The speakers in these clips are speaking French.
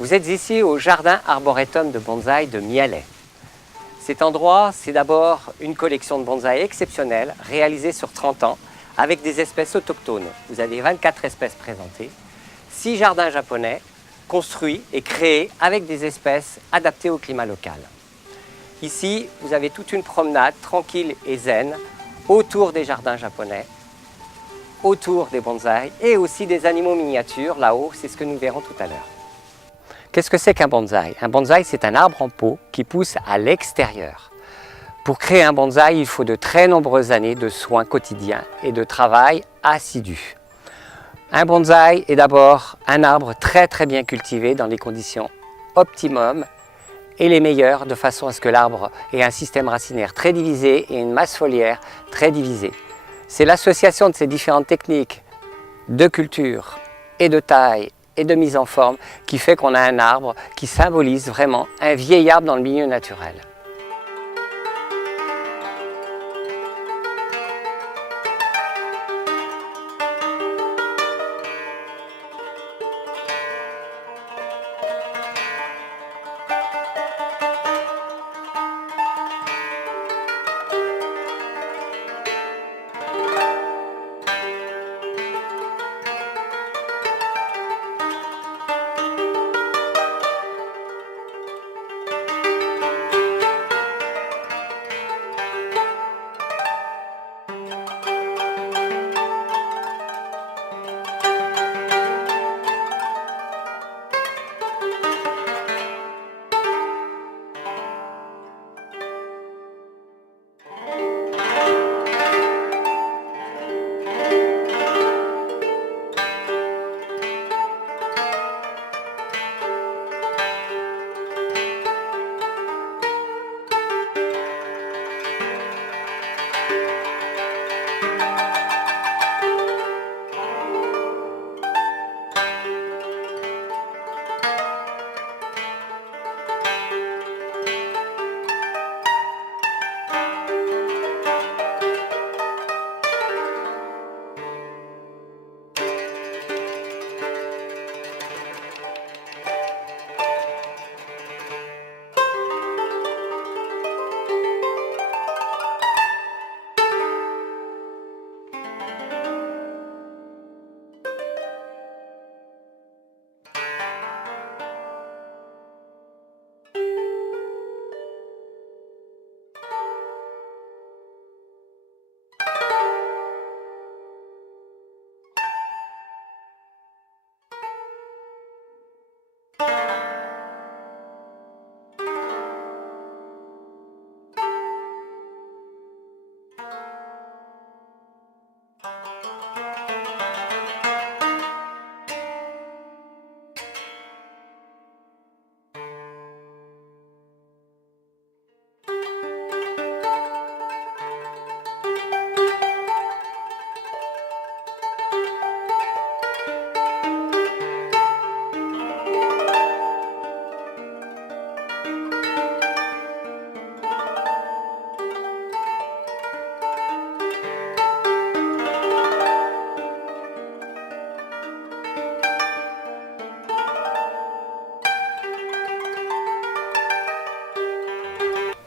Vous êtes ici au jardin arboretum de bonsaï de Mialet. Cet endroit, c'est d'abord une collection de bonsaï exceptionnelle réalisée sur 30 ans avec des espèces autochtones. Vous avez 24 espèces présentées, 6 jardins japonais construits et créés avec des espèces adaptées au climat local. Ici, vous avez toute une promenade tranquille et zen autour des jardins japonais, autour des bonsaïs et aussi des animaux miniatures là-haut, c'est ce que nous verrons tout à l'heure. Qu'est-ce que c'est qu'un bonsaï? Un bonsaï, c'est un arbre en pot qui pousse à l'extérieur. Pour créer un bonsaï, il faut de très nombreuses années de soins quotidiens et de travail assidu. Un bonsaï est d'abord un arbre très bien cultivé dans les conditions optimum et les meilleures, de façon à ce que l'arbre ait un système racinaire très divisé et une masse foliaire très divisée. C'est l'association de ces différentes techniques de culture et de taille et de mise en forme qui fait qu'on a un arbre qui symbolise vraiment un vieil arbre dans le milieu naturel.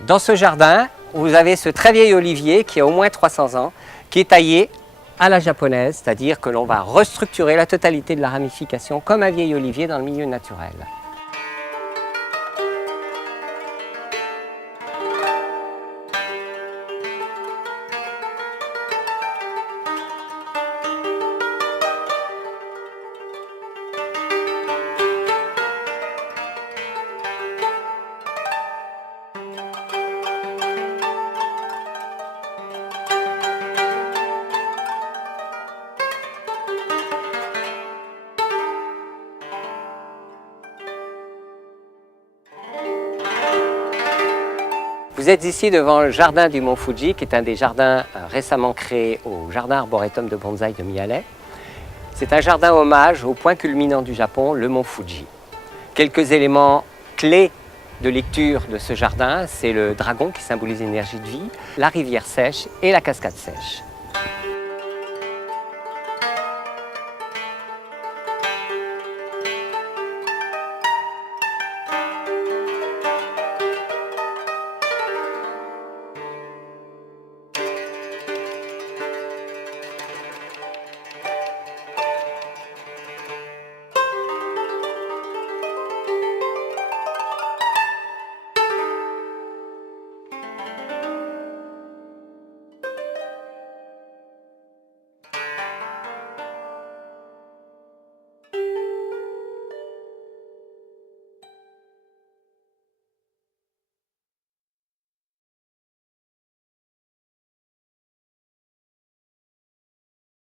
Dans ce jardin, vous avez ce très vieil olivier qui a au moins 300 ans, qui est taillé à la japonaise, c'est-à-dire que l'on va restructurer la totalité de la ramification comme un vieil olivier dans le milieu naturel. Vous êtes ici devant le jardin du Mont Fuji, qui est un des jardins récemment créés au jardin arboretum de bonsaï de Mialet. C'est un jardin hommage au point culminant du Japon, le Mont Fuji. Quelques éléments clés de lecture de ce jardin, c'est le dragon qui symbolise l'énergie de vie, la rivière sèche et la cascade sèche.